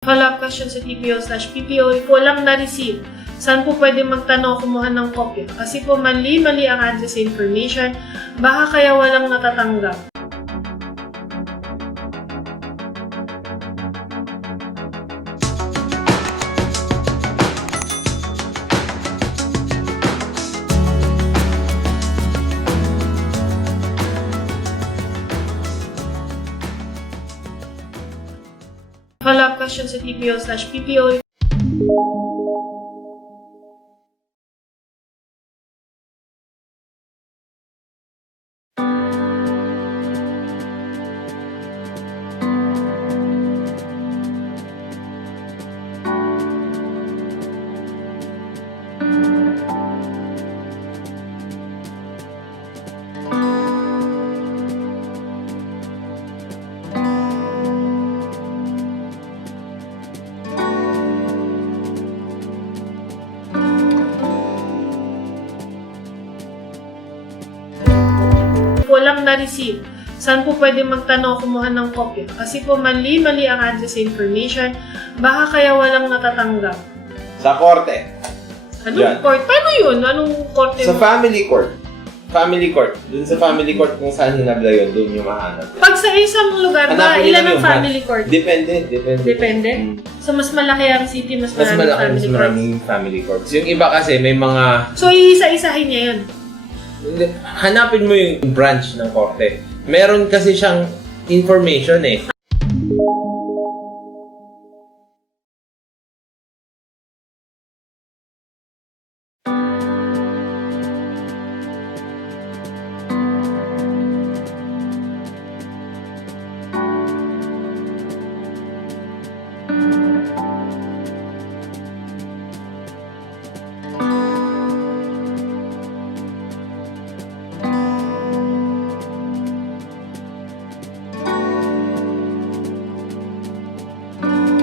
Follow-up question sa TPO/PPO, if walang na-receive, saan po pwede magtanong kumuha ng kopya? Kasi po mali-mali ang address information, baka kaya walang natatanggap. Follow-up question sa TPO/PPO. Walang na-receive, saan po pwede magtanong kumuha ng kopya? Kasi po mali-mali ang address information, baka kaya walang natatanggap. Sa korte. Anong court? Paano yun? Anong korte? Sa family court. Family court. Dun sa family court kung saan hinabla yun, dun yung mahanap. Pag sa isang lugar ba, Hanapin ilan lang ang yung family court? Depende. Depende? So, mas malaki ang city, mas maraming family courts. Yung iba kasi may mga... So, iisa-isahin niya yun? Hanapin mo yung branch ng korte. Meron kasi siyang information eh.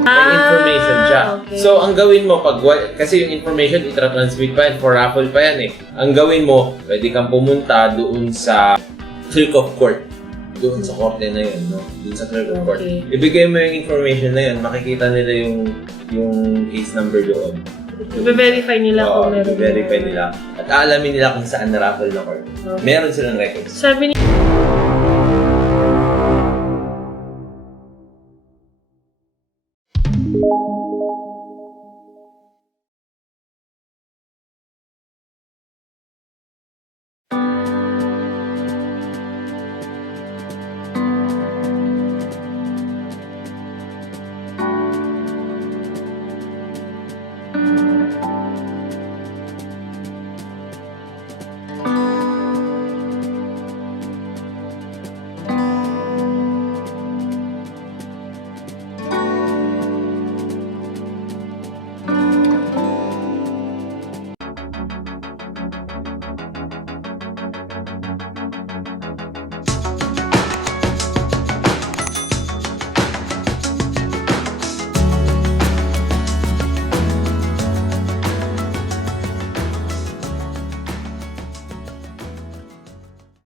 Information siya. Okay. So, ang gawin mo, kasi yung information, itra-transmit pa yan, for raffle pa yan eh. Ang gawin mo, pwede kang pumunta doon sa clerk of court. Doon sa korte na yun, no? Doon sa clerk of court. Ibigay mo yung information na yun, makikita nila yung case number doon. I-verify nila kung meron. I-verify nila. At aalamin nila kung saan na-raffle na court. Okay. Meron silang records. Sabi ni...